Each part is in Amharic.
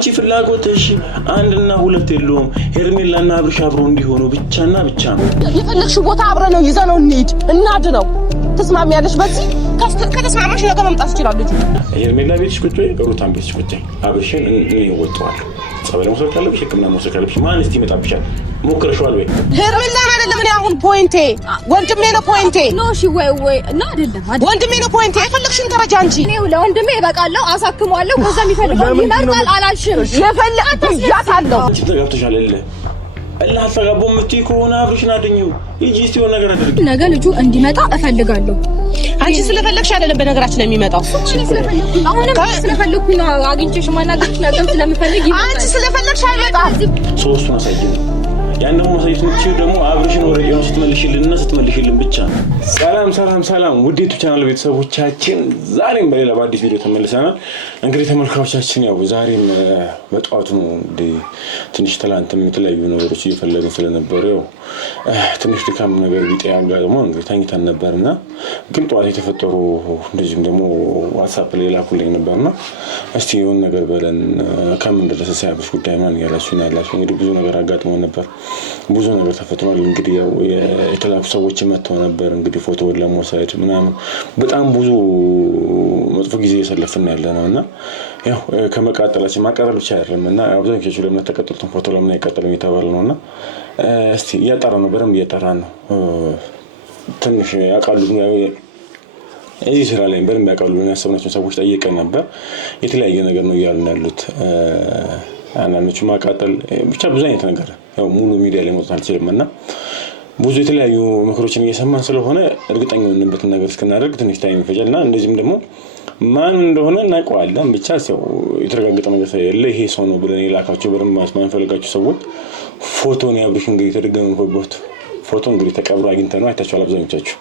አንቺ ፍላጎትሽ አንድና ሁለት የለውም ሄርሜላና አብርሽ አብረው እንዲሆኑ ብቻና ብቻ ነው የፈለግሽው ቦታ አብረን ነው ይዘነው እንሂድ እናድነው ተስማሚያለሽ በዚህ ከተስማማሽ ነገ መምጣት ይችላል ልጁ ሄርሜላ ቤትሽ ቁጭ ወይ ሩታን ቤትሽ ቁጭ አብርሽን እኔ ወጣዋል ጸበለ መውሰድ ካለብሽ ህክምና መውሰድ ካለብሽ ማን እስቲ ይመጣብሻል ሞክረሽዋል ወይ ሄርሜላ አይደለም እኔ አሁን ፖይንቴ ወንድሜ ነው ፖይንቴ ኖ እሺ ወይ እና አይደለም ወንድሜ ነው ፖይንቴ የፈለግሽን ተረጃ አንቺ እኔ ለወንድሜ ይበቃለሁ አሳክመዋለሁ ከዛ የሚፈልገው ይመርጣል አላልሽም የፈለግሽ ያታለው አንቺ ተጋብተሻል አላህ ተጋቦ ምትይ ከሆነ አብርሽን አድኝው ይጂ እስቲ ወን ነገር አድርጊ ነገ ልጁ እንዲመጣ እፈልጋለሁ አንቺ ስለፈለግሽ አይደለም በነገራችን የሚመጣው አሁንም ስለፈለኩኝ ነው አግኝቼሽ ማናገርሽ ነገር ስለምፈልግ አንቺ ስለፈለግሽ አይመጣም ሶስቱን አሳይኝ ያን ደግሞ ሳይቶች ደግሞ አብርሽን ወረዴ ነው ስትመልሽልን ብቻ ሰላም ውዴቱ ቻናል ቤተሰቦቻችን ዛሬም በሌላ በአዲስ ቪዲዮ ተመልሰናል እንግዲህ ተመልካቾቻችን ያው ዛሬም በጧቱ ነው ትንሽ ትላንትም የተለያዩ ነገሮች እየፈለግን ስለነበረ ያው ትንሽ ድካም ነገር ቢጤያም ደግሞ እንግዲህ ተኝተን ነበርና ግን ጧት የተፈጠሩ እንደዚህም ደግሞ ዋትስአፕ ላይ ላኩልኝ ነበርና እስቲ የሆነ ነገር በለን ከምን ድረስ ሳይብሽ ጉዳይ ማን ያላችሁ እንግዲህ ብዙ ነገር አጋጥሞ ነበር ብዙ ነገር ተፈጥሯል እንግዲህ ያው የተላኩ ሰዎች መጥተው ነበር እንግዲህ ፎቶ ለመውሰድ ምናምን በጣም ብዙ መጥፎ ጊዜ እያሳለፍን ያለነውና ያው ከመቃጠላችን ማቃጠል ብቻ አይደለምና አብዛኞቹ ለምን ተቀጥሉትን ፎቶ ለምን አይቀጥሉም የተባለነውና እስቲ እያጣራን ነው በደንብ እያጣራን ነው ትንሽ ያቃሉ እዚህ ስራ ላይ በደንብ ያቃሉ ያሰብናቸው ሰዎች ጠይቀን ነበር የተለያየ ነገር ነው ያሉን ያሉት አንዳንዶቹ ማቃጠል ብቻ ብዙ አይነት ነገር ያው ሙሉ ሚዲያ ላይ መውጣት አልችልምና ብዙ የተለያዩ ምክሮችን እየሰማን ስለሆነ እርግጠኛ ሆነንበት ነገር እስከናደርግ ትንሽ ታይም ይፈጃልና እንደዚህም ደግሞ ማን እንደሆነ እናውቀዋለን ብቻ ያው የተረጋገጠ ነገር ስለሌለ ይሄ ሰው ነው ብለን የላካቸው በደንብ ማንፈልጋቸው ሰዎች ፎቶን ያብርሽ እንግዲህ ተደገመበት ፎቶ እንግዲህ ተቀብሮ አግኝተነው አይታችኋል አብዛኞቻችሁ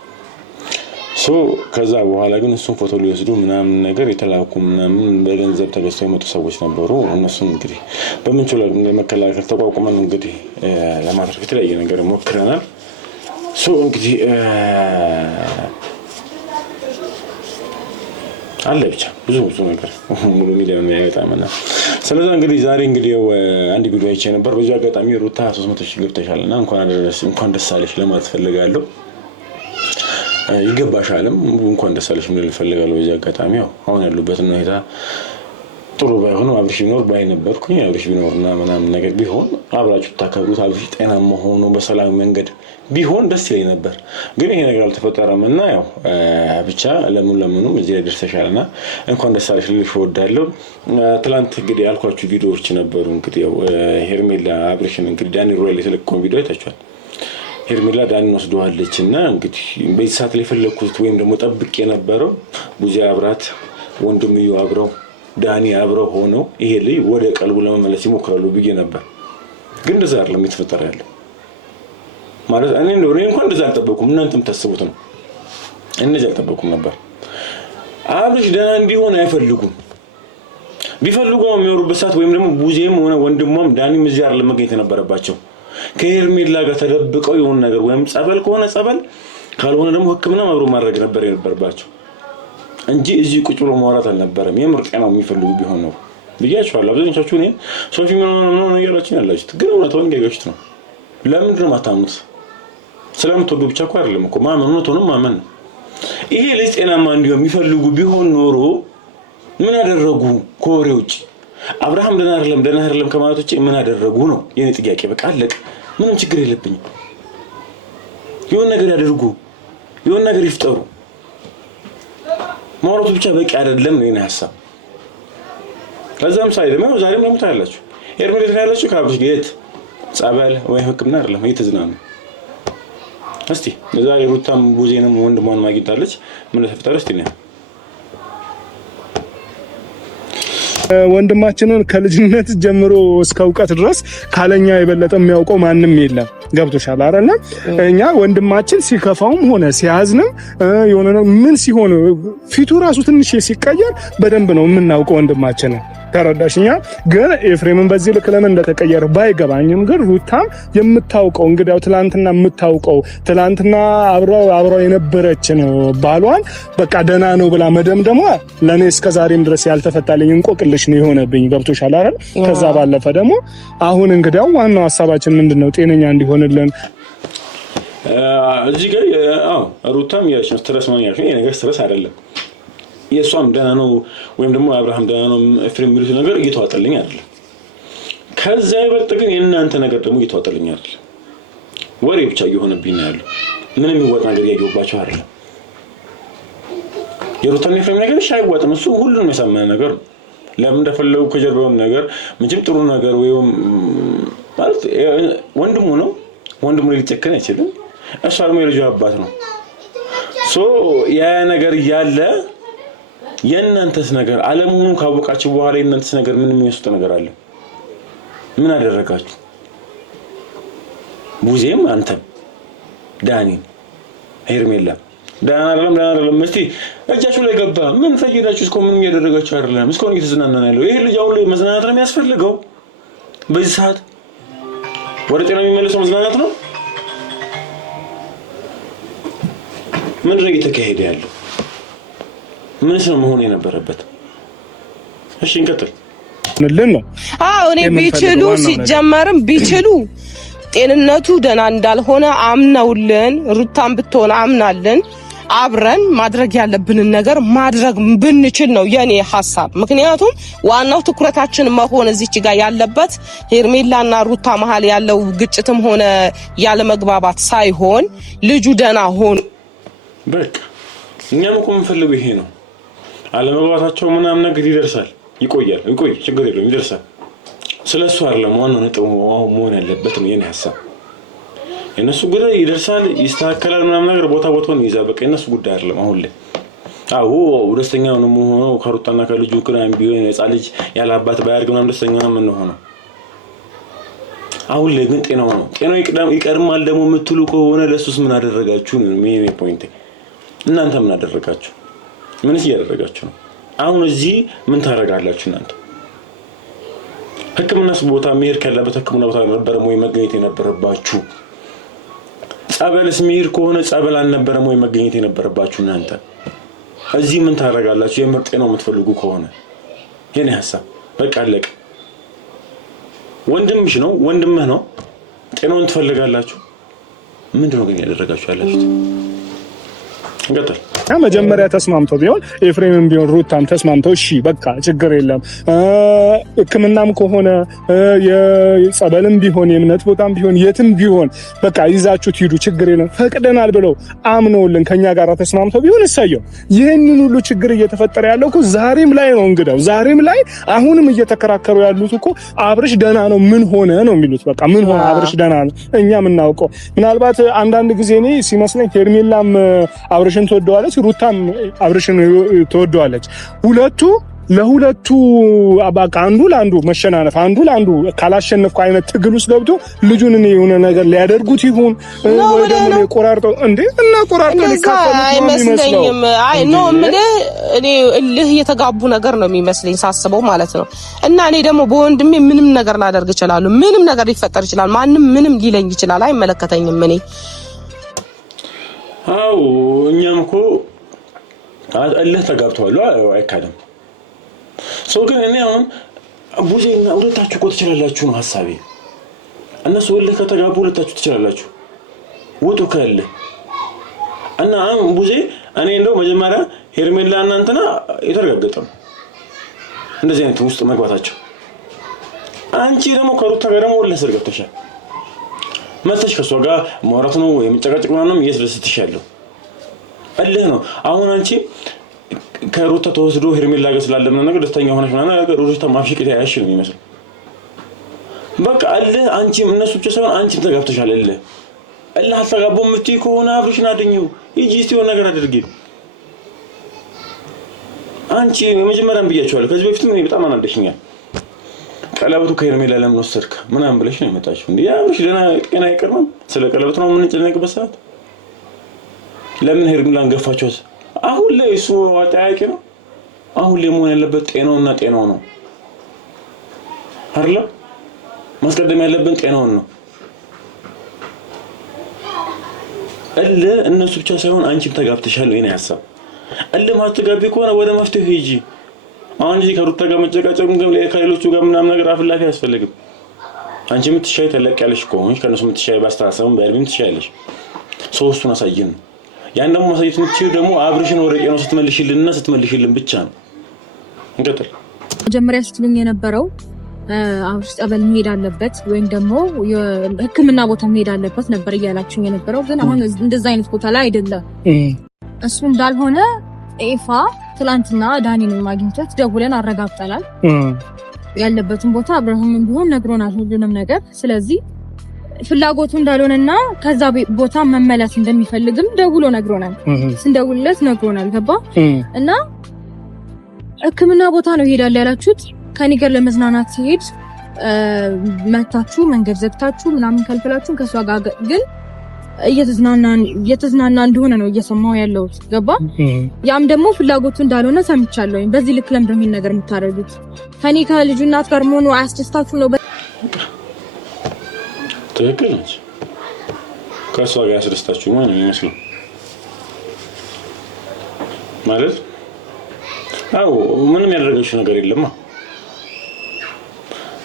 ከዛ በኋላ ግን እሱን ፎቶ ሊወስዱ ምናምን ነገር የተላኩ ምናምን በገንዘብ ተገዝተው የመጡ ሰዎች ነበሩ እነሱን እንግዲህ በመንቾላ ለመከላከል ተቋቁመን እንግዲህ ለማድረግ የተለያየ ነገር ሞክረናል እንግዲህ አለ ብቻ ብዙ ነገር ሙሉ ሚዲያ ነው ያወጣመና ስለዚህ እንግዲህ ዛሬ እንግዲህ አንድ ቪዲዮ አይቼ ነበር በዚህ አጋጣሚ ሩታ 300,000 ገብተሻልና እንኳን ደስ አለሽ ለማለት ፈልጋለሁ ይገባሻልም እንኳን ደሳለሽ ምን ልፈልጋለሁ በዚህ አጋጣሚ ያው አሁን ያሉበት ነው ሁኔታ ጥሩ ባይሆን አብርሽ ቢኖር ባይነበርኩኝ አብርሽ ቢኖርና ምናምን ነገር ቢሆን አብራችሁ ተካክሩት አብርሽ ጤናማ ሆኖ በሰላም መንገድ ቢሆን ደስ ይለኝ ነበር ግን ይሄ ነገር አልተፈጠረምና ያው ብቻ ለምኑም እዚህ ላይ ደርሰሻልና እንኳን ደሳለሽ ልልሽ እወዳለሁ ትላንት እንግዲህ ያልኳችሁ ቪዲዮዎች ነበሩ እንግዲህ ያው ሄርሜላ አብርሽን እንግዲህ ዳኒ ሮያል የተለቀቀው ቪዲዮ አይታችኋል ሄርሜላ ዳኒን ወስደዋለችና እንግዲህ በዚህ ሰዓት ላይ ፈለኩት ወይም ደግሞ ጠብቄ የነበረው ቡዚ አብራት ወንድምዩ አብረው ዳኒ አብረው ሆነው ይሄ ልጅ ወደ ቀልቡ ለመመለስ ይሞክራሉ ብዬ ነበር ግን እንደዛ አይደለም የተፈጠረ ያለው ማለት እኔ እንኳን እንደዛ አልጠበኩም እናንተም ታስቡት ነው እንደዛ አልጠበኩም ነበር አብርሽ ደህና እንዲሆን አይፈልጉም ቢፈልጉ የሚወሩበት ሰዓት ወይም ደግሞ ቡዚም ሆነ ወንድሟም ዳኒም እዚህ አይደለም መገኘት ነበረባቸው ከሄርሜላ ጋር ተደብቀው የሆነ ነገር ወይም ጸበል ከሆነ ጸበል ካልሆነ ደግሞ ህክምና አብሮ ማድረግ ነበረባቸው እንጂ እዚህ ቁጭ ብሎ ማውራት አልነበረም የምር ጤናው የሚፈልጉ ቢሆን ነው ብያችኋለሁ አብዛኞቻችሁ እኔ ሶፊ ምን እያላችሁ ያላችሁት ግን እውነታውን እንገጋችሁት ነው ለምንድን ነው ማታሙት ስለምትወዱ ብቻ እኮ አይደለም እኮ እውነቱንም ማመን ነው ይሄ ልጅ ጤናማ እንዲሆን የሚፈልጉ ቢሆን ኖሮ ምን አደረጉ ከወሬ ውጭ አብርሃም ደህና አይደለም ከማለት ውጪ ምን አደረጉ ነው የኔ ጥያቄ በቃ አለቀ ምንም ችግር የለብኝም የሆነ ነገር ያደርጉ የሆነ ነገር ይፍጠሩ ማውራቱ ብቻ በቂ አይደለም ነው የኔ ሐሳብ ከዛም ሳይደም ነው ዛሬም ነው ታያላችሁ ሄርሜላ ያላችሁ ከአብርሽ ጋር ጸበል ወይ ህክምና አይደለም እየተዝናኑ እስቲ ዛሬ ሩታም ቡዜንም ወንድሟን ማግኝታለች ምን ተፈጠረ እስቲ ነው ወንድማችንን ከልጅነት ጀምሮ እስከ ዕውቀት ድረስ ካለኛ የበለጠ የሚያውቀው ማንንም የለም ገብቶሻል አይደል እኛ ወንድማችን ሲከፋውም ሆነ ሲያዝንም የሆነ ምን ሲሆን ፊቱ ራሱ ትንሽ ሲቀየር በደንብ ነው የምናውቀው ወንድማችንን ተረዳሽኛ? ግን ኤፍሬምን በዚህ ልክ ለምን እንደተቀየረ ባይገባኝም ግን ሩታም የምታውቀው እንግዲያው ትላንትና የምታውቀው ትላንትና አብረው የነበረችን ባሏን በቃ ደህና ነው ብላ መደምደሟ ለኔ እስከዛሬም ድረስ ያልተፈታልኝ እንቆቅልሽ ነው የሆነብኝ። ገብቶሻል አይደል? ከዛ ባለፈ ደግሞ አሁን እንግዲያው ዋናው ሐሳባችን ምንድነው ጤነኛ እንዲሆንልን እዚህ ጋር ሩታም ስትረስ ነው ያልሽኝ ነገር ስትረስ አይደለም የሷም ደህና ነው ወይም ደግሞ አብርሃም ደህና ነው ኤፍሬም የሚሉት ነገር እየተዋጠልኝ አይደለም። ከዛ ይበልጥ ግን የእናንተ ነገር ደግሞ እየተዋጠልኝ አይደለም። ወሬ ብቻ እየሆነብኝ ነው ያለው። ምንም የሚወጣ ነገር እያየሁባቸው አይደለም። የሩታና ኤፍሬም ነገር አይዋጥም። እሱ ሁሉንም የሰማነ ነገር ነው። ለምን እንደፈለጉ ከጀርባው ነገር ምንም ጥሩ ነገር ወይም ማለት ወንድሙ ሊጨከን አይችልም። እሷ ደግሞ የልጁ አባት ነው። ያ ነገር ያለ የእናንተስ ነገር አለመሆኑን ካወቃችሁ በኋላ የእናንተስ ነገር ምን የሚያስወጣ ነገር አለ? ምን አደረጋችሁ? ቡዜም አንተም ዳኒም ሄርሜላ ዳና አይደለም እስቲ እጃችሁ ላይ ገባ ምን ፈይዳችሁ እስኮ ምንም ያደረጋችሁ አይደለም። እስኮ እየተዝናናን ያለው ይሄ ልጅ አሁን ላይ መዝናናት ነው የሚያስፈልገው። በዚህ ሰዓት ወደ ጤና የሚመለሰው መዝናናት ነው። ምንድን ነው እየተካሄደ ያለው? ምንስ ነው መሆን የነበረበት? እሺ እንቀጥል ነው። እኔ ቢችሉ ሲጀመርም ቢችሉ ጤንነቱ ደህና እንዳልሆነ አምነውልን ሩታን ብትሆን አምናልን አብረን ማድረግ ያለብንን ነገር ማድረግ ብንችል ነው የኔ ሐሳብ። ምክንያቱም ዋናው ትኩረታችን መሆን እዚች ጋር ያለበት ሄርሜላና ሩታ መሃል ያለው ግጭትም ሆነ ያለ መግባባት ሳይሆን ልጁ ደህና ሆኖ በቃ እኛም እኮ የምንፈልገው ይሄ ነው። አለመግባባታቸው ምናምን ነገር ይደርሳል፣ ይቆይ ችግር የለውም ይደርሳል። ስለሱ አይደለም ዋናው ነጥብ መሆን ያለበት ነው የኔ ሐሳብ። የነሱ ጉዳይ ይደርሳል፣ ይስተካከላል ምናምን ነገር ቦታውን ይይዛል። በቃ የነሱ ጉዳይ አይደለም አሁን ላይ። ደስተኛ ነው የምንሆነው ከሩታና ከልጁ ክራም ቢሆን የጻ ልጅ ያለ አባት ባያርግ ምናምን ደስተኛ ነው የምንሆነው። አሁን ላይ ግን ጤናው ይቀድማል ደግሞ የምትሉ ከሆነ ለሱስ ምን አደረጋችሁ ነው ሜን ፖይንት። እናንተ ምን አደረጋችሁ? ምንስ እያደረጋችሁ ነው? አሁን እዚህ ምን ታረጋላችሁ እናንተ? ህክምናስ ቦታ መሄድ ካለበት ህክምና ቦታ ነበር ወይ መገኘት የነበረባችሁ? ጸበልስ መሄድ ከሆነ ጸበል አልነበረም ወይ መገኘት የነበረባችሁ እናንተ? እዚህ ምን ታረጋላችሁ? የምር ጤናው የምትፈልጉ ከሆነ የኔ ሐሳብ በቃ አለቀ። ወንድምሽ ነው ወንድምህ ነው ጤናውን ትፈልጋላችሁ። ምንድነው ግን ያደረጋችሁ ያላችሁት? እንቀጥል። መጀመሪያ ተስማምተው ቢሆን ኤፍሬምም ቢሆን ሩታም ተስማምተው እሺ በቃ ችግር የለም ህክምናም ከሆነ የጸበልም ቢሆን የእምነት ቦታም ቢሆን የትም ቢሆን በቃ ይዛችሁት ሂዱ ችግር የለም ፈቅደናል ብለው አምነውልን ከኛ ጋር ተስማምተው ቢሆን እሰየው። ይሄንን ሁሉ ችግር እየተፈጠረ ያለው እኮ ዛሬም ላይ ነው። እንግዲያው ዛሬም ላይ አሁንም እየተከራከሩ ያሉት እኮ አብርሽ ደህና ነው ምን ሆነ ነው የሚሉት። በቃ ምን ሆነ አብርሽ ደህና ነው እኛ የምናውቀው። ምናልባት አንዳንድ ጊዜ እኔ ሲመስለኝ ሄርሜላም አብርሽን ትወደዋለች ሩታም አብርሽን ትወደዋለች። ለሁለቱ በቃ አንዱ ለአንዱ መሸናነፍ አንዱ ለአንዱ ካላሸነፍኩ አይነት ትግል ውስጥ ገብቶ ልጁን እኔ የሆነ ነገር ሊያደርጉት ይሁን ወይ ደግሞ ቆራርጠው እና ቆራርጠው ሊካፈሉት አይመስለኝም። እኔ እልህ የተጋቡ ነገር ነው የሚመስለኝ ሳስበው ማለት ነው። እና እኔ ደግሞ በወንድሜ ምንም ነገር ላደርግ እችላለሁ። ምንም ነገር ሊፈጠር ይችላል። ማንም ምንም ሊለኝ ይችላል። አይመለከተኝም እኔ እኛም እኮ እልህ ተጋብተዋል አይካደም። ግን እኔ አሁን ቡዜና ሁለታችሁ እኮ ትችላላችሁ ነው ሐሳቤ። እነሱ እልህ ከተጋቡ ሁለታችሁ ትችላላችሁ ውጡ ከእልህ እና አሁን ቡዜ እኔ እንደው መጀመሪያ ሄርሜላ እና እንትና የተረጋገጠ ነው እንደዚህ አይነት ውስጥ መግባታቸው። አንቺ ደግሞ ከሩታ ጋር ደግሞ እልህ ስር ገብተሻል። መተሽ ከሷ ጋር ማውራት ነው የምጨቃጨቅ ምናምን እየስደስትሻለሁ እልህ ነው። አሁን አንቺ ከሩታ ተወስዶ ሄርሜላ ጋር ስላለምን ነገር ደስተኛ ሆነሽ ምናምን ነገር ሩታ ማፍሽቅ ያያሽ ነው የሚመስለው። በቃ እልህ አንቺ እነሱ ብቻ ሳይሆን አንቺም ተጋብተሻል እልህ አልተጋቡም የምትይ ከሆነ አብርሽን አድኝው ሂጂ እስቲ የሆነ ነገር አድርጊ። አንቺ የመጀመሪያም ብያቸዋለሁ ከዚህ በፊትም እኔ በጣም አናደሽኛል። ቀለበቱ ከሄርሜላ ለምን ወሰድክ ምናምን ብለሽ ነው የመጣችው እንዴ? አብርሽ ደህና ጤና አይቀርም ስለ ቀለበቱ ነው የምንጨነቅበት ሰዓት ለምን ሄርሜላን ገፋችኋት? አሁን ላይ እሱ አጠያቂ ነው። አሁን ላይ መሆን ያለበት ጤናውና ጤናው ነው። አይደለ? ማስቀደም ያለብን ጤናውን ነው። እነሱ ብቻ ሳይሆን አንቺም ተጋብተሻል ወይ ነው ያሳብ ማትጋቢ ከሆነ ወደ መፍትሄ ሂጂ። አሁን እዚህ ከሩታ ጋር መጨቃጨቁም ከሌሎቹ ጋር ምናምን ነገር አፍላፊ አያስፈልግም። አንቺ የምትሻይ ተለቅ ያለሽ ከሆንሽ ከነሱ የምትሻይ ባስተሳሰብም በእድሜም ትሻያለሽ። ሶስቱን አሳይን። ያን ደግሞ ማሳየት የምትችይው ደግሞ አብርሽን ወደ ቄኖ ስትመልሽልን ብቻ ነው። እንቀጥል። መጀመሪያ ስትሉኝ የነበረው አብርሽ ጸበል መሄድ አለበት ወይም ደግሞ የሕክምና ቦታ መሄድ አለበት ነበር እያላችሁ የነበረው። ግን አሁን እንደዛ አይነት ቦታ ላይ አይደለም። እሱ እንዳልሆነ ኤፋ ትላንትና ዳኒን ማግኘት ደውለን አረጋግጠናል። ያለበትን ቦታ አብርሃምም ቢሆን ነግሮናል ሁሉንም ነገር። ስለዚህ ፍላጎቱ እንዳልሆነና ከዛ ቦታ መመለስ እንደሚፈልግም ደውሎ ነግሮናል። ስንደውልለት ነግሮናል። ገባ እና ሕክምና ቦታ ነው ይሄዳል ያላችሁት። ከኔ ጋር ለመዝናናት ሲሄድ መታችሁ መንገድ ዘግታችሁ ምናምን ከልክላችሁ ከሷ ጋር ግን እየተዝናና እንደሆነ ነው እየሰማው ያለው። ገባ ያም ደግሞ ፍላጎቱ እንዳልሆነ ሰምቻለሁ። በዚህ ልክ ለምን እንደሚል ነገር የምታደርጉት ከኔ ከልጁ እናት ጋር መሆኑ አያስደስታችሁ ነው? ትክክል ነች። ከሷ ጋር ያስደስታችሁ ነው የሚመስለው ማለት አው ምንም ያደረገችው ነገር የለም።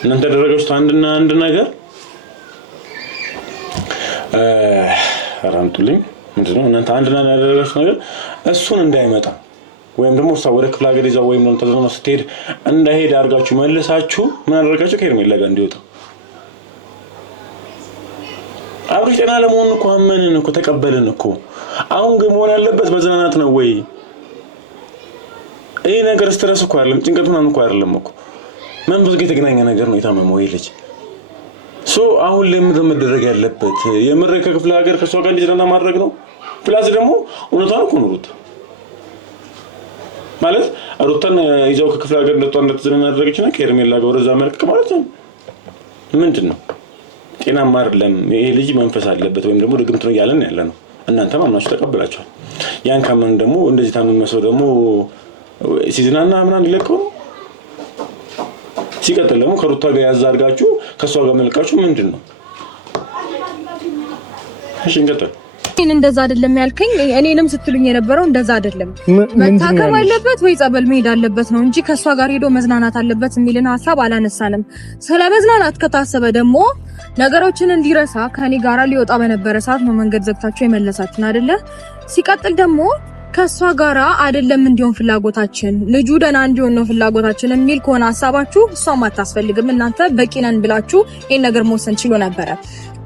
እናንተ ያደረጋችሁት አንድ ነገር አራምጡልኝ ምንድነው? እናንተ አንድና ያደረጋችሁት ነገር እሱን እንዳይመጣ ወይም ደግሞ እሷ ወደ ክፍለ ሀገር ይዛው ወይም ደግሞ ተዘውና ስትሄድ እንዳይሄድ አድርጋችሁ መልሳችሁ ምን አደረጋችሁ? ከሄርሜላ ጋር እንዲወጣ አብርሽ ጤና ለመሆኑ እኮ አመንን እኮ ተቀበልን እኮ። አሁን ግን መሆን ያለበት መዝናናት ነው ወይ? ይሄ ነገር ስትረስ እኮ አይደለም፣ ጭንቀት ምናምን እኮ አይደለም እኮ መንፈስ ጋር የተገናኘ ነገር ነው። የታመመው ይሄ ልጅ አሁን ላይ ምን መደረግ ያለበት የምር ከክፍለ ሀገር ከሷ ጋር እንዲዝናና ማድረግ ነው። ፕላስ ደግሞ እውነታውን እኮ ነው ሩት ማለት ሩታን ይዘው ከክፍለ ሀገር እንደተዝናና ያደረገችና ከሄርሜላ ጋር ወደዛ መልክ ማለት ነው። ምንድነው? ጤናማ አይደለም ይሄ ልጅ፣ መንፈስ አለበት ወይም ደግሞ ድግምት ነው እያለን ያለ ነው። እናንተም አምናችሁ ተቀበላችኋል። ያን ካመን ደግሞ እንደዚህ ታመመ ሰው ደግሞ ሲዝናና ምናምን ሊለቀው ነው። ሲቀጥል ደግሞ ከሩታ ጋር ያዛርጋችሁ ከሷ ጋር መልካችሁ ምንድነው? እሺ እንቀጥል። እንደዛ አይደለም ያልከኝ። እኔንም ስትሉኝ የነበረው እንደዛ አይደለም። መታከም አለበት ወይ ጸበል መሄድ አለበት ነው እንጂ ከሷ ጋር ሄዶ መዝናናት አለበት የሚልን ሐሳብ አላነሳንም። ስለ መዝናናት ከታሰበ ደግሞ ነገሮችን እንዲረሳ ከኔ ጋራ ሊወጣ በነበረ ሰዓት ነው መንገድ ዘግታችሁ የመለሳችሁን አይደለ? ሲቀጥል ደግሞ ከሷ ጋራ አይደለም እንዲሆን ፍላጎታችን ልጁ ደና እንዲሆን ነው ፍላጎታችን የሚል ከሆነ ሐሳባችሁ እሷም አታስፈልግም። እናንተ በቂ ነን ብላችሁ ይሄን ነገር መወሰን ችሎ ነበረ።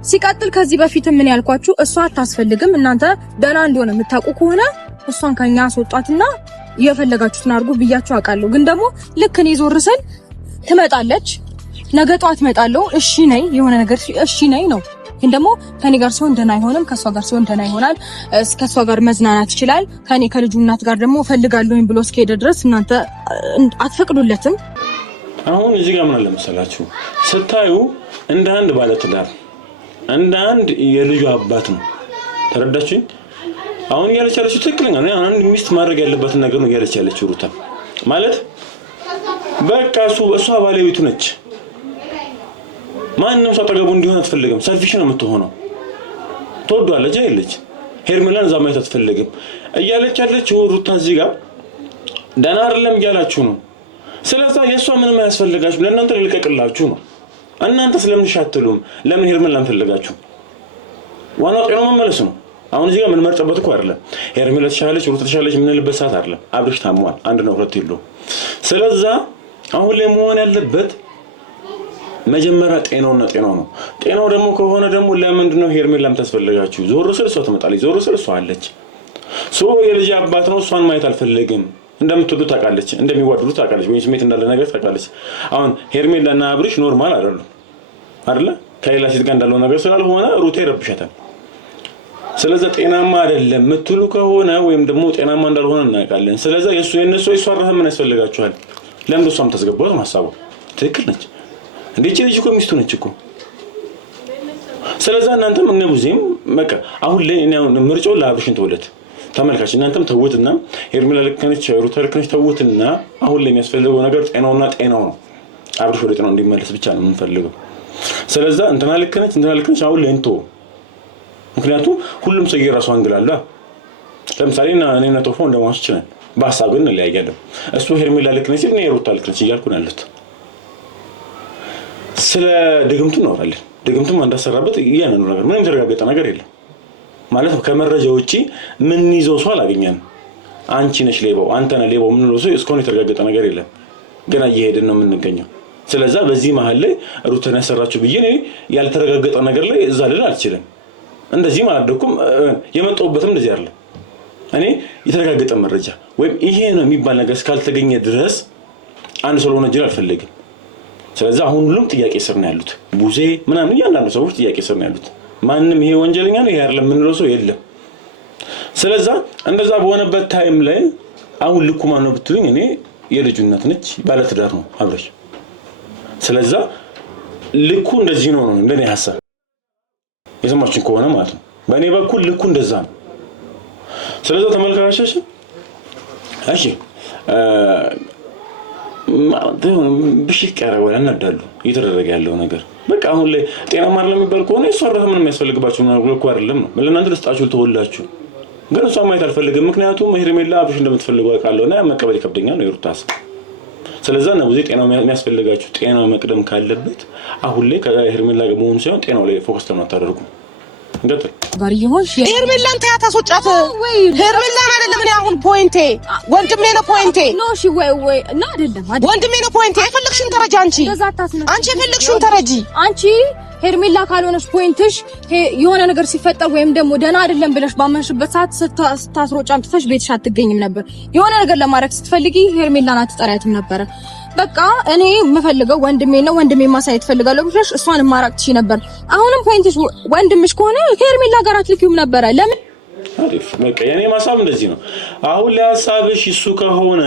ሲቀጥል ከዚህ በፊት ምን ያልኳችሁ እሷ አታስፈልግም፣ እናንተ ደና እንዲሆን የምታውቁ ከሆነ እሷን ከኛ አስወጣትና የፈለጋችሁትን አድርጉ ብያችሁ አውቃለሁ። ግን ደግሞ ልክ እኔ ዞር ስል ትመጣለች፣ ነገ ጧት እመጣለሁ፣ እሺ ነኝ የሆነ ነገር እሺ ነኝ ነው። ግን ደግሞ ከኔ ጋር ሲሆን ደና አይሆንም፣ ከሷ ጋር ሲሆን ደና ይሆናል። ከሷ ጋር መዝናናት ይችላል። ከኔ ከልጁ እናት ጋር ደግሞ ፈልጋለሁኝ ብሎ እስከሄደ ድረስ እናንተ አትፈቅዱለትም። አሁን እዚህ ጋር ምን አለ መሰላችሁ ስታዩ እንደ አንድ ባለትዳር እንደ አንድ የልጁ አባት ነው። ተረዳችሁኝ? አሁን እያለች ያለችው ትክክለኛ ነው። አንድ ሚስት ማድረግ ያለበትን ነገር ነው እያለች ያለችው ሩታ ማለት በቃ እሷ ባለቤቱ ነች። ማንንም ሰው አጠገቡ እንዲሆን አትፈልግም። ሰልፊሽ ነው የምትሆነው። ትወዷለች አይደለች? ሄርሜላን እዛ ማየት አትፈልግም እያለች ያለችው ሩታ እዚህ ጋር ደህና አይደለም እያላችሁ ነው። ስለዚህ የእሷ ምንም አያስፈልጋችሁ፣ ለእናንተ ልልቀቅላችሁ ነው። እናንተ ስለምን ሻትሉም? ለምን ሄርሜላን ፈልጋችሁ? ዋናው ጤናው መመለስ ነው። አሁን እዚህ ጋር ምን መርጠበት እኮ አይደለም። ሄርሜላ ተሻለች ሩታ ተሻለች ምን ልበት ሰዓት አይደለም። አብርሽ ታሟል፣ አንድ ነው ሁለት ይሉ። ስለዚህ አሁን ላይ መሆን ያለበት መጀመሪያ ጤናውና ጤናው ነው። ጤናው ደግሞ ከሆነ ደግሞ ለምንድን ነው ሄርሜላም ታስፈልጋችሁ? ዞር ስል እሷ ትመጣለች፣ ዞር ስል እሷ አለች። የልጅ አባት ነው፣ እሷን ማየት አልፈልግም። እንደምትወዱ ታውቃለች፣ እንደሚዋደዱ ታውቃለች፣ ወይ ስሜት እንዳለ ነገር ታውቃለች። አሁን ሄርሜላና አብርሽ ኖርማል አይደለ? ከሌላ ሴት ጋር እንዳለው ነገር ስላልሆነ ሩታ ይረብሻታል። ስለዚህ ጤናማ አይደለም የምትሉ ከሆነ ወይም ደግሞ ጤናማ እንዳልሆነ እናውቃለን። ስለዚህ የነሱ ይሷራህ ምን ያስፈልጋችኋል? ለምን እሷም ተስገባው ማሳቡ ትክክል ነች። እንዴት ልጅ እኮ ሚስቱ ነች እኮ። ስለዚህ እናንተም እነቡዚም በቃ አሁን ላይ ምርጫው ለአብርሽን ተውለት ተመልካች። እናንተም ተውትና ሄርሜላ ልክ ነች ሩታ ልክ ነች ተውትና አሁን ላይ የሚያስፈልገው ነገር ጤናውና ጤናው ነው። አብርሽ ወደ ጤናው እንዲመለስ ብቻ ነው የምንፈልገው። ስለዚህ እንትና ልክ ነች አሁን ለእንቶ ምክንያቱም ሁሉም ሰው የራሱ አንግል አለ። ለምሳሌ እኔና ቶፎ እንደማውስ ይችላል በሐሳብ ግን እንለያያለን። እሱ ሄርሜላ ልክ ነች እኔ ሩታ ልክ ነች እያልኩ ነው ያለሁት። ስለ ድግምቱ እናወራለን። ድግምቱ እንዳሰራበት ያንን ነገር ምንም የተረጋገጠ ነገር የለም ማለት ከመረጃ ውጪ ምን ይዞ ሰው አላገኘንም። አንቺ ነሽ ሌባው አንተ ነህ ሌባው ምን ነው እስካሁን የተረጋገጠ ነገር የለም። ገና እየሄድን ነው የምንገኘው። ስለዚህ በዚህ መሃል ላይ ሩታን ያሰራችሁ ብዬ እኔ ያልተረጋገጠ ነገር ላይ እዛ ልል አልችልም። እንደዚህ ማለት ደኩም የመጣሁበትም እንደዚህ አይደለም። እኔ የተረጋገጠ መረጃ ወይ ይሄ ነው የሚባል ነገር እስካልተገኘ ድረስ አንድ ሰው ለሆነ ጅል አልፈልግም። ስለዚህ አሁን ሁሉም ጥያቄ ስር ነው ያሉት። ቡዜ ምናምን ያንዳንዱ ሰዎች ጥያቄ ስር ነው ያሉት። ማንም ይሄ ወንጀለኛ ነው ይሄ አይደለም ምን ነው ሰው የለም። ስለዚህ እንደዛ በሆነበት ታይም ላይ አሁን ልኩ ማን ነው ብትሉኝ እኔ የልጅነት ነች ባለ ትዳር ነው አብረሽ። ስለዚህ ልኩ እንደዚህ ነው እንደኔ ሐሳብ የሰማችሁኝ ከሆነ ማለት ነው። በእኔ በኩል ልኩ እንደዛ ነው። ስለዚህ ተመልካቾች እሺ ብሽቅ ያረጋው ያናዳሉ እየተደረገ ያለው ነገር በቃ አሁን ላይ ጤናማ አይደለም የሚባል ከሆነ እሱ አረፈ ምንም የሚያስፈልግባችሁ ነገር እኮ አይደለም ነው ለእናንተ ልስጣችሁ ተወላችሁ ግን እሷ ማየት አልፈልግም። ምክንያቱም ሄርሜላ አብሽ እንደምትፈልገው አውቃለሁና መቀበል ይከብደኛል ነው የሩታስ። ስለዚህ ነው ብዙ ጤናው የሚያስፈልጋችሁ ጤናው መቅደም ካለበት አሁን ላይ ከሄርሜላ ጋር መሆን ሳይሆን ጤናው ላይ ፎከስ ተናታደርጉ እንግዲህ ጋር ይሆንሽ ሄርሜላን ታያታ ሶጫት ሄርሜላን አይደለም እኔ አሁን ፖይንቴ ወንድሜ ነው ፖይንቴ ነው እሺ ወይ እና አይደለም ወንድሜ ነው ፖይንቴ የፈለግሽውን ተረጂ አንቺ የፈለግሽውን ተረጂ አንቺ ሄርሜላ ካልሆነሽ ፖይንትሽ የሆነ ነገር ሲፈጠር ወይም ደግሞ ደና አይደለም ብለሽ ባመንሽበት ሰዓት ስታስሮጭ አምጥተሽ ቤትሽ አትገኝም ነበር። የሆነ ነገር ለማድረግ ስትፈልጊ ሄርሜላን አትጠሪያትም ነበር። በቃ እኔ የምፈልገው ወንድሜ ነው ወንድሜ ማሳየት ፈልጋለሁ ብለሽ እሷን ማራቅ ትችይ ነበር። አሁንም ፖይንትሽ ወንድምሽ ከሆነ ሄርሜላ ጋር አትልኪውም ነበር። ለምን አሪፍ በቃ የኔ ማሳብ እንደዚህ ነው። አሁን ለሐሳብሽ እሱ ከሆነ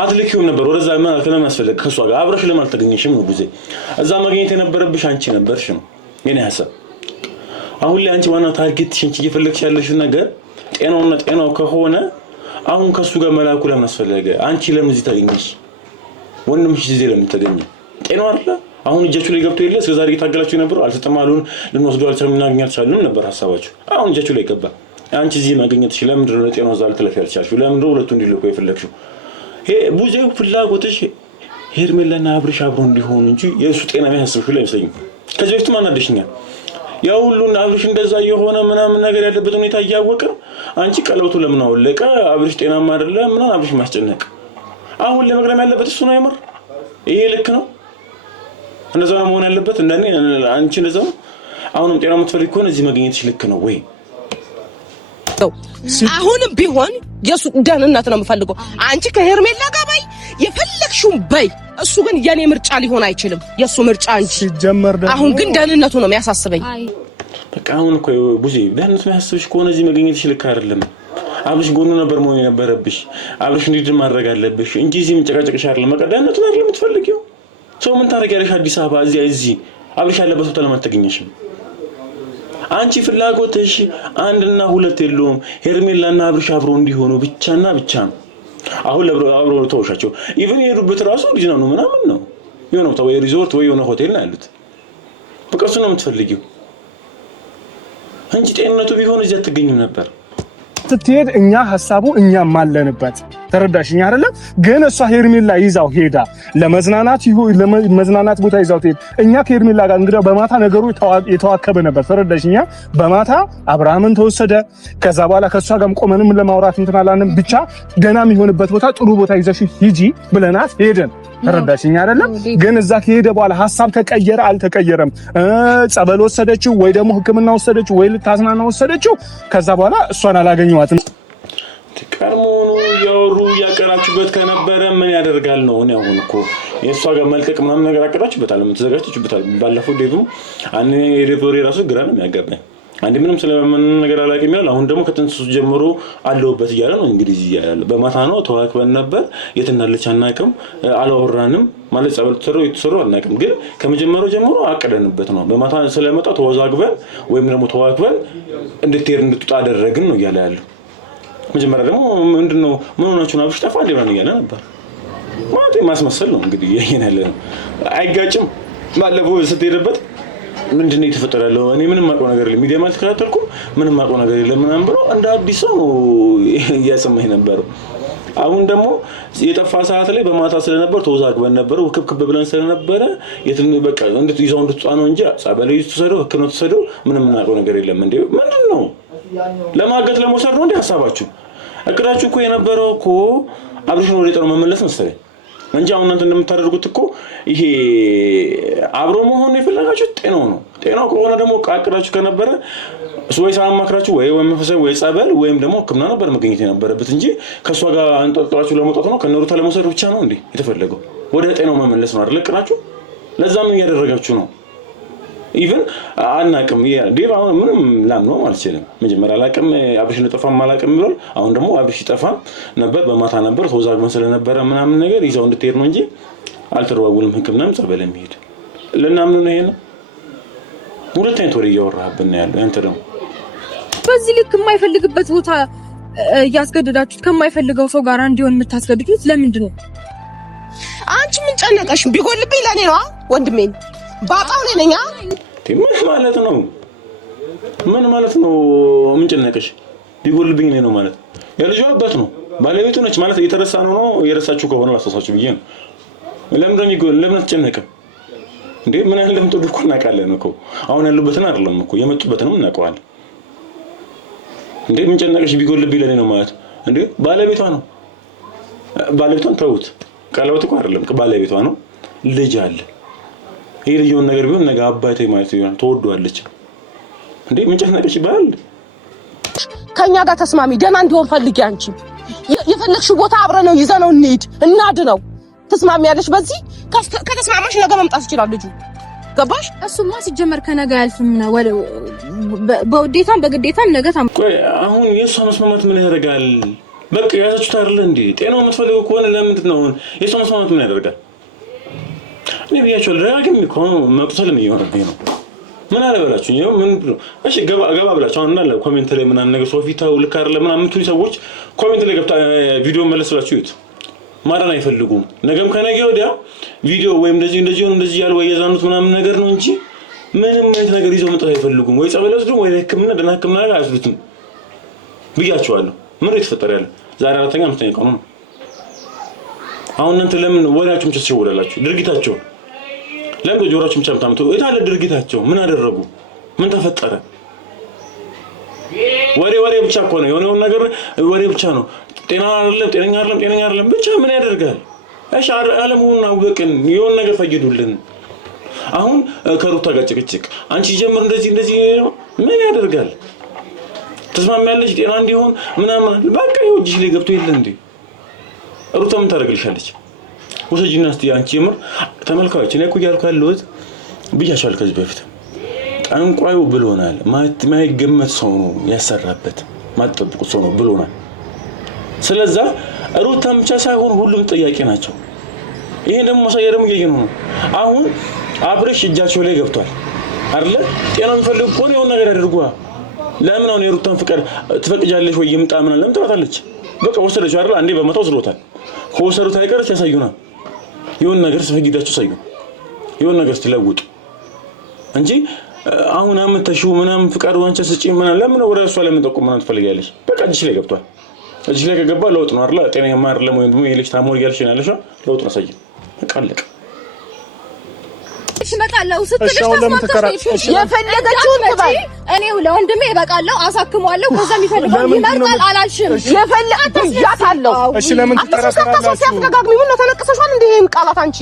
አትልኪውም ነበር። ወደዛ ለምን አስፈልግ ከሷ ጋር አብረሽ ለምን አልተገኘሽም ነው ጉዜ እዛ ማግኘት የነበረብሽ አንቺ ነበርሽ ነው የኔ ሐሳብ። አሁን ላይ አንቺ ዋና ታርጌትሽ አንቺ እየፈለግሽ ያለሽ ነገር ጤናው ከሆነ አሁን ከሱ ጋር መላኩ ለምን አስፈልገ? አንቺ ለምን እዚህ ተገኘሽ? ወንድምሽ እዚህ ለምን ተገኘ? ጤናው አይደለ አሁን እጃችሁ ላይ ገብቶ የለ እስከዛሬ እየታገላችሁ ነበር አልተጠማሉን ልንወስደው አልተምናገኛችኋለን ነበር ሐሳባችሁ። አሁን እጃችሁ ላይ ገባ። አንቺ እዚህ ማግኘትሽ ለምን ነው ጤናው ዛል ተለፈያልቻችሁ? ለምን ነው ሁለቱ እንዲልኩ የፈለግሽው? ቡዜው ፍላጎትሽ ሄርሜላና አብርሽ አብሮ እንዲሆኑ እንጂ የእሱ ጤና የሚያስብሽ ላይ አይመስለኝም። ከዚህ በፊት ማናደሽኛል ያው ሁሉን አብርሽ እንደዛ የሆነ ምናምን ነገር ያለበት ሁኔታ እያወቀ አንቺ ቀለበቱ ለምን አወለቀ? አብርሽ ጤናማ አይደለም ምናምን አብርሽ ማስጨነቅ አሁን ለመግረም ያለበት እሱ ነው የምር ይሄ ልክ ነው? እንደዛ ነው መሆን ያለበት እንደኔ አንቺ እንደዛ አሁንም ጤናው የምትፈልጊ ከሆነ እዚህ መገኘትሽ ልክ ነው ወይ? አሁንም ቢሆን የሱ ደህንነት ነው የምፈልገው። አንቺ ከሄርሜላ ጋር በይ የፈለግሽው በይ። እሱ ግን የኔ ምርጫ ሊሆን አይችልም የሱ ምርጫ እንጂ ሲጀመር ደግሞ አሁን ግን ደህንነቱ ነው የሚያሳስበኝ። በቃ አሁን እኮ ቡዜ ደህንነቱ የሚያሳስብሽ ከሆነ እዚህ መገኘትሽ ልክ አይደለም። አብርሽ ጎኑ ነበር መሆን የነበረብሽ። አብርሽ እንዲድን ማድረግ አለብሽ እንጂ እዚህ ምንጨቃጨቅሽ አይደለም። በቃ ደህንነቱን አይደለም የምትፈልጊው። ሰው ምን ታረጋለሽ? አዲስ አበባ እዚህ አብርሽ ያለበት ቦታ ለምን አትገኘሽም? አንቺ ፍላጎትሽ አንድና ሁለት የለውም። ሄርሜላና አብርሽ አብሮ እንዲሆኑ ብቻና ብቻ ነው። አሁን አብሮ ተወሻቸው ኢቭን የሄዱበት ራሱ ዲና ነው ምናምን ነው የሆነ ቦታ ወይ ሪዞርት ወይ የሆነ ሆቴል ነው ያሉት። በቃ እሱ ነው የምትፈልጊው እንጂ ጤንነቱ ቢሆን እዚህ አትገኝም ነበር። ስትሄድ እኛ ሐሳቡ እኛም ማለንበት ተረዳሽኝ አይደለ? ግን እሷ ሄርሜላ ይዛው ሄዳ ለመዝናናት ቦታ ይዛው ሄድ እኛ ከሄርሜላ ጋር እንግዲህ በማታ ነገሩ የተዋከበ ነበር ተረዳሽኛ። በማታ አብርሃምን ተወሰደ። ከዛ በኋላ ከሷ ጋርም ቆመንም ለማውራት እንትናላንም ብቻ ገና የሚሆንበት ቦታ ጥሩ ቦታ ይዘሽ ሂጂ ብለናት ሄደን ተረዳሽኝ አይደለ? ግን እዛ ከሄደ በኋላ ሐሳብ ተቀየረ አልተቀየረም? ጸበል ወሰደችው ወይ ደግሞ ሕክምና ወሰደችው ወይ ልታዝናና ወሰደችው። ከዛ በኋላ እሷን አላገኘዋትም። ቀርሞኑ ያወሩ ያቀራችሁበት ከነበረ ምን ያደርጋል ነው። እኔ አሁን እኮ የሷ ጋር መልቀቅ ምናምን ነገር አቀራችሁበታል ተዘጋጅታችሁበታል። ባለፈው ዴቭም አንኔ ሪፖሪ ራሱ ግራ ነው የሚያጋባኝ። አንዴ ምንም ስለምን ነገር አላውቅም ይላል። አሁን ደግሞ ከጥንቱ ጀምሮ አለውበት እያለ ነው እንግዲህ እያለ በማታ ነው ተዋክበን ነበር። የት እንዳለች አናውቅም፣ አላወራንም ማለት ጸበል ተሰሩ አናውቅም። ግን ከመጀመሪያው ጀምሮ አቀደንበት ነው። በማታ ስለመጣ ተወዛግበን ወይም ደግሞ ተዋክበን እንድትሄድ እንድትወጣ አደረግን ነው እያለ ያለው። መጀመሪያ ደግሞ ምንድነው ምን ሆናችሁ ነው አብሽ ጠፋ እንደሆነ እያለ ነበር። ማለት ማስመሰል ነው እንግዲህ ይሄን ያለ ነው አይጋጭም ባለፈው ስትሄድበት ምንድነው የተፈጠረው እኔ ምንም ማቆ ነገር የለም ሚዲያ ማለት ተከታተልኩም ምንም ማቆ ነገር የለም ምናምን ብሎ እንደ አዲስ ነው ያሰማኝ ነበር አሁን ደግሞ የጠፋ ሰዓት ላይ በማታ ስለነበር ተወዛግበን ነበር ወክብክብ ብለን ስለነበረ የትን በቃ ይዘው እንድትጣነው እንጂ ጸበል ይስተሰደው ህክምና ተሰደው ምንም ማቆ ነገር የለም እንዴ ምንድነው ለማገት ለመውሰድ ነው እንዴ ሐሳባችሁ እቅዳችሁ እኮ የነበረው እኮ አብርሽን ወደ ጤናው መመለስ መሰለኝ እንጂ አሁን እናንተ እንደምታደርጉት እኮ ይሄ አብሮ መሆን የፈለጋችሁ ጤናው ከሆነ ደግሞ ቃቅራችሁ ከነበረ ወይ ሳማክራችሁ ወይ መንፈሳዊ ወይ ጸበል ወይም ደግሞ ህክምና ነበር መገኘት የነበረበት እንጂ ከሷ ጋር አንጠልጥላችሁ ለመውጣት ነው ከነሩታ ለመውሰድ ብቻ ነው እንዴ የተፈለገው ወደ ጤናው መመለስ ነው አይደል እቅዳችሁ ለዛም ያደረጋችሁ ነው ኢቭን አናቅም ዴቭ አሁን ምንም ላም ነው ማለት ይችላል መጀመሪያ አላቅም አብርሽን ተጠፋም አላቅም ብሏል አሁን ደግሞ አብርሽ ይጠፋ ነበር በማታ ነበር ተወዛግበን ስለነበረ ምናምን ነገር ይዘው እንድትሄድ ነው እንጂ አልተረዋጉልም ህክምናም ጸበለም ይሄድ ለናምን ነው ይሄ ነው ሁለተኛ ወሬ እያወራህብን ያለው አንተ ደግሞ በዚህ ልክ የማይፈልግበት ቦታ ያስገድዳችሁት ከማይፈልገው ሰው ጋር እንዲሆን የምታስገድዱት ለምንድን ነው አንቺ ምን ጨነቀሽ ቢጎልብኝ ለኔ ነው ወንድሜ ባጣው ነኛ ምን ማለት ነው ምን ጨነቀሽ ቢጎልብኝ ነው ማለት የልጅ አባት ነው ባለቤቱ ነች ማለት እየተረሳ ነው የረሳችሁ ከሆነ አስተሳሰባችሁ ብዬ ነው ለምን ይጎል ለምን ተጨነቀ እንዴ ምን ያህል እንደምትወዱ እኮ እናውቃለን እኮ አሁን ያሉበትን አይደለም እኮ የመጡበትንም እናውቀዋለን እንዴ ምን ጨነቀሽ ቢጎልብኝ ለኔ ነው ማለት እንዴ ባለቤቷ ነው ባለቤቷን ተውት ቀለበት እኮ አይደለም ባለቤቷ ነው ልጅ አለ ይሄ ልጅውን ነገር ቢሆን ነገ አባቴ ማለት ይሆናል ተወዷለች እንዴ ምን ጨነቀሽ ይባል ከኛ ጋር ተስማሚ ደና እንዲሆን ፈልጊ አንቺ የፈለግሽው ቦታ አብረነው ይዘነው እንሂድ እናድነው ተስማሚያለሽ በዚህ ከተስማማሽ ነገ መምጣት ይችላል ልጁ ገባሽ እሱማ ሲጀመር ከነገ ያልፍም ነው በውዴታም በግዴታም ነገ ቆይ አሁን የሷ መስማማት ምን ያደርጋል በቃ ያዛችሁት አይደል እንዴ ጤናው የምትፈልገው ከሆነ ለምንድን ነው የሷ መስማማት ምን ያደርጋል እኔ ቢያቸው ለራግም ይቆም መጥተልም ይሆነብኝ ነው ምን አለበላችሁ ነው ምን እሺ ገባ ብላችሁ አሁን እናለ ኮሜንት ላይ ምናምን ነገር ሶፊታው ልክ አይደለም ምናምን ምትሉ ሰዎች ኮሜንት ላይ ገብታ ቪዲዮ መለስላችሁ ይት ማራን አይፈልጉም ነገም ከነገ ወዲያ ቪዲዮ ወይም እንደዚህ ያለው የዛኑት ምናምን ነገር ነው እንጂ ምንም አይነት ነገር ይዘው መጣ አይፈልጉም ወይ ጸበል ወስዱ ወይ ህክምና ደና ህክምና ላይ አያስሉትም ብያችኋለሁ ምን ይተፈጠር ያለ ዛሬ አራተኛ አምስተኛ ቀኑ ነው አሁን እናንተ ለምን ወላችሁም ተሰውላላችሁ ድርጊታቸው ለምን ጆሮአችሁም ጨምታምቱ እታለ ድርጊታቸው ምን አደረጉ ምን ተፈጠረ ወሬ ብቻ እኮ ነው የሆነው ነገር ወሬ ብቻ ነው ጤነኛ አይደለም ብቻ ምን ያደርጋል እሺ አለሙና ወቅን የሆነ ነገር ፈይዱልን አሁን ከሩታ ጋር ጭቅጭቅ አንቺ ጀምር እንደዚህ ምን ያደርጋል ተስማሚያለሽ ጤና እንዲሆን ምናምን በቃ ይወጅሽ ላይ ገብቶ የለ እንዴ ሩታ ምን ታደርግልሻለች ወሰጂና እስቲ አንቺ ጀምር ተመልካቾች እኔ እኮ ያልኩት ብያሻል ከዚህ በፊት ጠንቋዩ ብሎናል ማይገመት ሰው ነው ያሰራበት ማጥብቁ ሰው ነው ብሎናል ስለዚህ ሩታም ብቻ ሳይሆን ሁሉም ጥያቄ ናቸው ይሄ ደግሞ ማሳየረም ይገኝ ነው አሁን አብርሽ እጃቸው ላይ ገብቷል አይደለ ጤናው የሚፈልግ ቆን የሆነ ነገር ያደርጓ ለምን ነው የሩታን ፍቅር ትፈቅጃለሽ ወይ ይምጣ ምን ለምን ትራታለች በቃ ወሰደች አይደል አንዴ በመታው ዝሮታል ከወሰዱት አይቀር ያሳዩና የሆነ ነገር ሲፈቅዳቸው ሳዩ የሆነ ነገር ሲለውጡ እንጂ አሁን አመተሹ ምናምን ፍቃድ ዋንቸ ስጪ ምናምን ለምን ወደ እሷ ለምን ጠቁም ምናምን ትፈልጊያለሽ በቃ እጅሽ ላይ ገብቷል እጅሽ ላይ ከገባ ለውጥ ነው አይደል ጤናማ አይደለም ወይ ደግሞ የልጅ ታሞር ያልሽ ነው ያለሽ ለውጥ ነው ሳይ አቃለቀ ይመጣለው ስትልሽ ተስማምተሽ የፈለገችውን ትባል እኔው ለወንድሜ እበቃለሁ አሳክመዋለሁ ከዛ የሚፈልገው ይመርጣል አላልሽም የፈለገችውን ያታለው እሺ ለምን ተከራከራላችሁ ሲያስደጋግሚ ምን ነው ተነቀሰሻል እንዴ ይሄን ቃላት አንቺ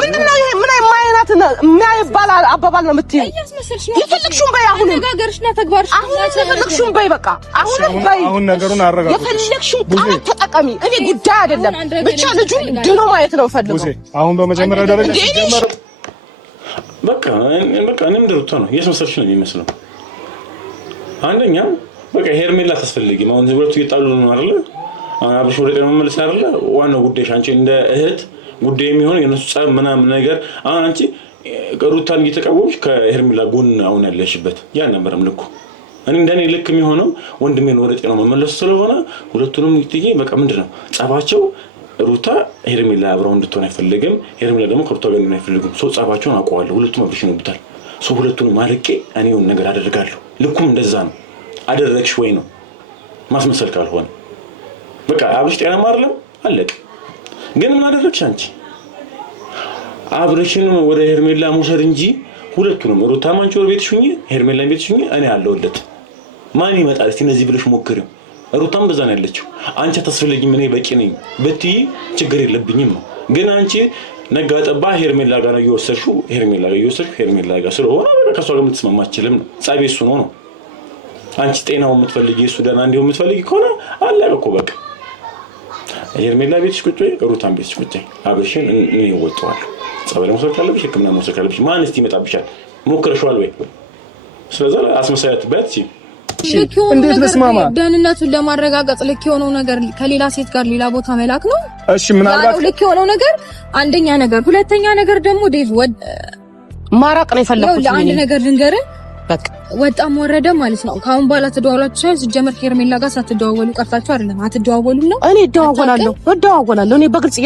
ምንድነው ይሄ ምን አይማይናት የሚያይባል አባባል ነው የምትይው ይፈልክሽም በይ አሁን ነገርሽና ተግባርሽ አሁን ይፈልክሽም በይ በቃ አሁን ነገሩን አረጋግጡ የፈልክሽም ቃላት ተጠቀሚ እኔ ጉዳይ አይደለም ብቻ ልጁ ድኖ ማየት ነው ፈልገው አሁን በመጀመሪያ ደረጃ ሲጀመር በቃ እኔም ድርቶ ነው የስመሰርሽ ነው የሚመስለው አንደኛ በቃ ሄርሜላ ተስፈልጊ ማውን ዝብረቱ ይጣሉ ነው አይደል አብሽ ወደ ደም መልስ አይደል ዋናው ጉዳይሽ አንቺ እንደ እህት ጉዳይ የሚሆነው የነሱ ጻብ ምናምን ነገር አንቺ ሩታን እየተቃወምሽ ከሄርሜላ ጎን አሁን ያለሽበት ያ ነበርም ልኩ እኔ እንደኔ ልክ የሚሆነው ወንድሜን ወደ ጤናው መመለስ ስለሆነ ሁለቱንም ይጥዬ በቃ ምንድነው ጻባቸው ሩታ ሄርሜላ አብረው እንድትሆን አይፈልግም ሄርሜላ ደግሞ ከሩታ ጋር እንድትሆን አይፈልጉም ሰው ጻፋቸውን አውቀዋለሁ ሁለቱም አብረሽ ነው ብታል ሰው ሁለቱንም ማለቄ እኔ የሆነ ነገር አደርጋለሁ ልኩም እንደዛ ነው አደረግሽ ወይ ነው ማስመሰል ካልሆነ በቃ አብረሽ ጤናማ አይደለም አለቀ ግን ምን አደረግሽ አንቺ አብረሽን ወደ ሄርሜላ መውሰድ እንጂ ሁለቱንም ሩታ ማንቺ ወደ ቤትሽ ሁኚ ሄርሜላ ቤትሽ ሁኚ እኔ አለውለት ማን ይመጣል እስቲ እነዚህ ብለሽ ሞክሪው ሩታም በዛ ነው ያለችው አንቺ ተስፈልጊኝ እኔ በቂ ነኝ በትይ ችግር የለብኝም ነው ግን አንቺ ነጋ ጠባ ሄርሜላ ጋር ነው እየወሰድሽው ሄርሜላ ጋር ስለሆነ ከሷ ጋር የምትስማማችልም ነው ጻቤ እሱ ነው አንቺ ጤናው የምትፈልጊ እሱ ደህና እንዲሆን የምትፈልጊ ከሆነ አለቀ እኮ በቃ ሄርሜላ ቤትሽ ቁጭ ወይ ሩታም ቤትሽ ቁጭ አብረሽን እኔ ወጣዋለሁ ጸበል መውሰድ ካለብሽ ህክምና መውሰድ ካለብሽ ማን እስቲ ይመጣብሻል ሞክረሽዋል ወይ ስለዚህ አስመሳያት በት እንዴት መስማማ ደህንነቱን ለማረጋገጥ ልክ የሆነው ነገር ከሌላ ሴት ጋር ሌላ ቦታ መላክ ነው እሺ ምናልባት ልክ የሆነው ነገር አንደኛ ነገር ሁለተኛ ነገር ደግሞ ዴቭ ማራቅ ነው የፈለኩት ለአንድ ነገር ልንገርህ በቃ ወጣም ወረደ ማለት ነው ካሁን በኋላ ተደዋውላችሁ ሳይሆን ሲጀመር ከሄርሜላ ጋር ሳትደዋወሉ ቀርታችሁ አይደለም አትደዋወሉም ነው እኔ እደዋወላለሁ እኔ በግልጽ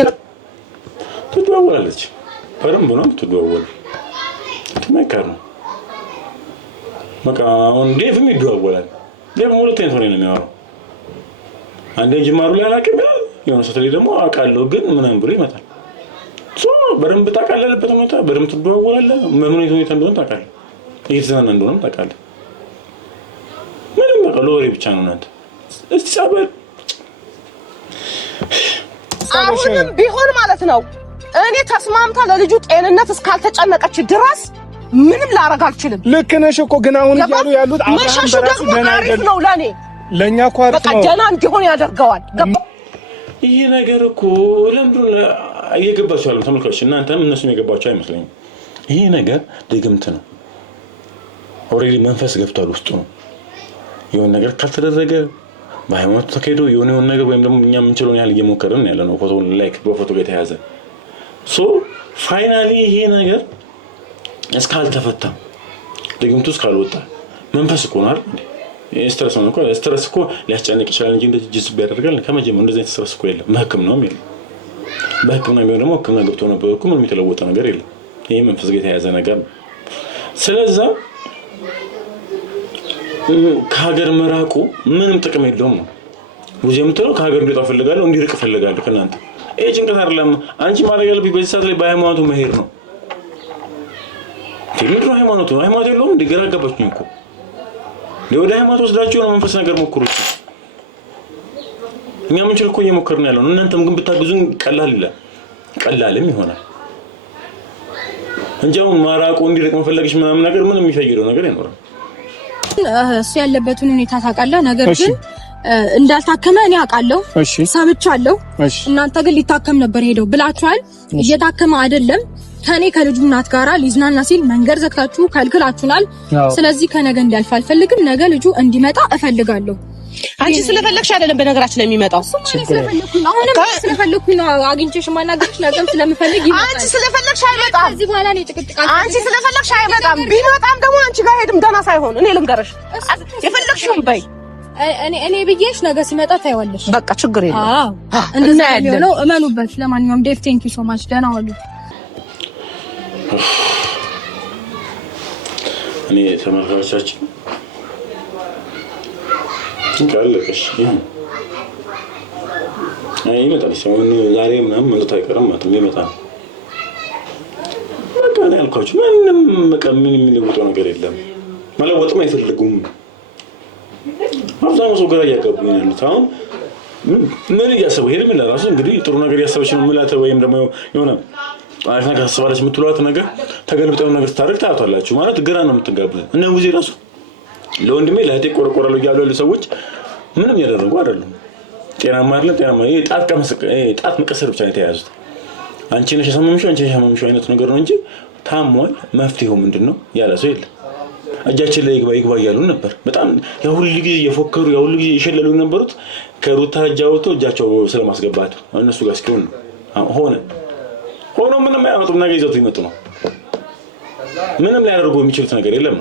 ትደዋወላለች በደንብ ነው ትደዋወሉ ትመከር ነው በቃ አሁን ዴቭም ይደዋወላል ዴቭ ሁለተኛ ሰው ነው የሚያወራው አንዴ ጅማሩ ላይ አላውቅም የሆነ ሰው ደግሞ አውቃለሁ ግን ምንም ብሎ ይመጣል በደንብ ታውቃለህ ሁኔታ በደንብ ትደዋወላለህ ምን ሁኔታ እንደሆነ ታውቃለህ እየተዝናና እንደሆነ ታውቃለህ ምንም በቃ ለወሬ ብቻ ነው እናንተ እስቲ ጸበል አሁንም ቢሆን ማለት ነው እኔ ተስማምታ ለልጁ ጤንነት እስካልተጨነቀች ድረስ ምንም ላረግ አልችልም ልክ ነሽ እኮ ግን አሁን ይያሉ ያሉት አብርሃም በራሱ ደህና አይደለም ነው ለኔ ለኛ እኮ አሪፍ ነው በቃ ደህና እንዲሆን ያደርገዋል ይሄ ነገር እኮ ለምንድን እየገባችሁ ያለው ተመልካቾች እናንተም እነሱም የገባችሁ አይመስለኝም ይሄ ነገር ድግምት ነው ኦሬዲ መንፈስ ገብቷል ውስጡ ነው የሆነ ነገር ካልተደረገ በሃይማኖት ተከይዶ የሆነ ነገር ወይም ደግሞ እኛ ምን ችሎን ያህል እየሞከርን ያለ ነው ፎቶ ላይክ በፎቶ ጋር ተያዘ ሶ ፋይናሊ ይሄ ነገር እስካልተፈታ ድግምቱ እስካልወጣ መንፈስ እኮ ነው አይደል ስትረስ እኮ ሊያስጨንቅ ይችላል እንጂ እንደዚህ ጅስ ቢያደርጋል ከመጀመሪያው እንደዚህ ስትረስ እኮ የለም በህክምናው ነው የሚለው በህክምናው ቢሆን ደግሞ ህክምና ገብቶ ነበር እኮ ምንም የተለወጠ ነገር የለም ይሄ መንፈስ ጋር የተያዘ ነገር ነው ስለዚህ ከሀገር መራቁ ምንም ጥቅም የለውም ነው ብዙ የምትለው ከሀገር እንዲወጣ ፈልጋለሁ እንዲርቅ ፈልጋለሁ ከናንተ ይሄ ጭንቀት አይደለም አንቺ ማድረግ ያለብሽ በዚህ ሰዓት ላይ በሃይማኖቱ መሄድ ነው ምንድነው ሃይማኖቱ የለውም እንዲገራ ገባችኝ እኮ ወደ ሃይማኖት ወስዳችሁ ነው መንፈስ ነገር ሞክሩት እኛ ምን ችል እኮ እየሞከርን ያለው ነው እናንተም ግን ብታግዙን ቀላልም ይሆናል እንጃው ማራቁ እንዲርቅ መፈለግሽ ምናምን ነገር ምንም የሚፈይደው ነገር አይኖርም እሱ ያለበትን ሁኔታ ታውቃለህ ነገር ግን እንዳልታከመ እኔ አውቃለሁ ሰምቻለሁ እናንተ ግን ሊታከም ነበር ሄደው ብላችኋል እየታከመ አይደለም ከኔ ከልጁ እናት ጋራ ሊዝናና ሲል መንገር ዘግታችሁ ከልክላችሁናል ስለዚህ ከነገ እንዲያልፍ አልፈልግም ነገ ልጁ እንዲመጣ እፈልጋለሁ አንቺ ስለፈለግሽ አይደለም በነገራችን ላይ የሚመጣው ስለፈለኩኝ ነው አግኝቼሽ ማናገርሽ ነገም ስለምፈልግ ይመጣል አንቺ ስለፈለግሽ አይመጣም እዚህ በኋላ ነው ጭቅጭቃችሁ አንቺ ስለፈለግሽ አይመጣም ቢመጣም ደግሞ አንቺ ጋር ሄድም ደና ሳይሆን እኔ ልንገርሽ የፈለግሽውን በይ እኔ ብዬሽ ነገ ሲመጣ ታይዋለሽ በቃ ችግር የለም እንደዛ ነው እመኑበት ለማንኛውም ዴቭ ቴንክ ዩ ሶ ማች ደና ዋሉ እኔ ተመልካቾቻችን እንቃለቀሽ ይመጣል ሰውን ዛሬ ምናምን መጥቶ አይቀርም ማለት ነው ይመጣል በቃ ነው ያልኳችሁ ምንም ምን የሚለውጠው ነገር የለም መለወጥም አይፈልጉም አብዛኛው ሰው ጋር ያጋቡኝ ያሉት አሁን ምን እያሰቡ ሄርሜላ ራሱ እንግዲህ ጥሩ ነገር ያሰበች ነው ማለት ወይም ደግሞ የሆነ አይና ካስባለች የምትሏት ነገር ተገልብጠው ነገር ስታደርግ ታያቷላችሁ ማለት ግራ ነው የምትጋቡት እና ሙዚ ራሱ ለወንድሜ ለህቴ ቆርቆራለው ያለው ሰዎች ምንም ያደረጉ አይደለም ጤናማ አይደለም ጤናማ ጣት መቀሰር ብቻ ነው የተያዙት አንቺ ነሽ የሰማምሽው አይነት ነገር ነው እንጂ ታሟል መፍትሄው ምንድነው ያለ ሰው የለም እጃችን ላይ ይግባ ያሉ ነበር በጣም ያሁሉ ጊዜ የፎከሩ ያሁሉ ጊዜ ይሸለሉ ነበሩት ከሩታ ጃውቶ እጃቸው ስለማስገባት እነሱ ጋር እስኪሆን ሆኖ ምንም ያመጡም ነገር ይዘው ይመጡ ነው ምንም ሊያደርጉ የሚችሉት ነገር የለም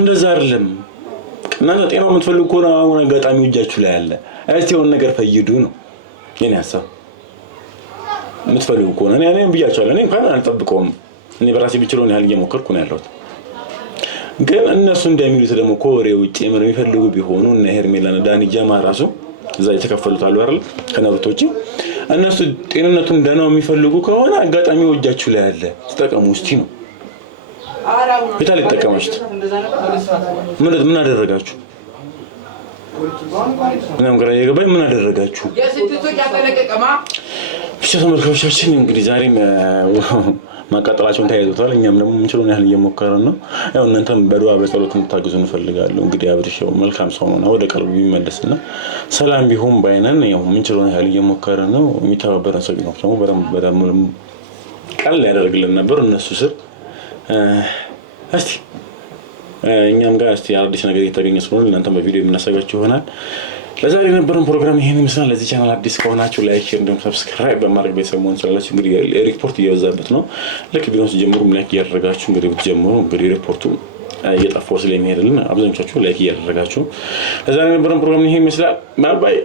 እንደዛ አይደለም እናንተ ጤናው የምትፈልጉ ከሆነ አሁን አጋጣሚው እጃችሁ ላይ አለ። እስቲ የሆነ ነገር ፈይዱ ነው የኔ ሀሳብ። የምትፈልጉ ከሆነ እኔ ብያቸዋለሁ። እኔ እንኳን አልጠብቀውም። እኔ በራሴ ብችለውን ያህል እየሞከርኩ ነው ያለሁት። ግን እነሱ እንደሚሉት ደግሞ ከወሬ ውጭ ምንም የሚፈልጉ ቢሆኑ እና ሄርሜላና ዳኒ ጀማ ራሱ እዛ የተከፈሉት አሉ አይደል? ከነብቶች እነሱ ጤንነቱን ደህናው የሚፈልጉ ከሆነ አጋጣሚው እጃችሁ ላይ አለ። ተጠቀሙ እስቲ ነው የታለ ተጠቀማችሁት? ምን አደረጋችሁ? ምንም ግራ የገባኝ ምን አደረጋችሁ? ብቻ ተመልካቾቻችን እንግዲህ ዛሬም ማቃጠላቸውን ተያይዘውታል። እኛም ደግሞ የምንችለውን ያህል እየሞከረን ነው። ያው እናንተም በዱዓ በጸሎት እንድታግዙ እንፈልጋለሁ። እንግዲህ አብርሽው መልካም ሰው ነው፣ ወደ ቀልቡ ይመለስና ሰላም ቢሆን ባይነን ያው የምንችለውን ያህል እየሞከረን ነው። የሚተባበረን ሰው ቢኖር ደግሞ በደንብ ቀል ያደርግልን ነበር እነሱ ስር እስቲ እኛም ጋር እስቲ አዲስ ነገር እየተገኘ ስለሆነ እናንተም በቪዲዮ የምናሳያችሁ ይሆናል። ለዛሬ የነበረን ፕሮግራም ይሄን ይመስላል። ለዚህ ቻናል አዲስ ከሆናችሁ ላይክ፣ ሼር እንዲሁም ሰብስክራይብ በማድረግ ቤተሰብ መሆን ትችላላችሁ። እንግዲህ ሪፖርት እየበዛበት ነው። ልክ ቪዲዮውን ስትጀምሩ ላይክ እያደረጋችሁ እንግዲህ ብትጀምሩ እንግዲህ ሪፖርቱ እየጠፋው ስለሚሄድልን አብዛኞቻችሁ ላይክ እያደረጋችሁ ለዛሬ የነበረን ፕሮግራም ይሄን ይመስላል። ባይ ባይ።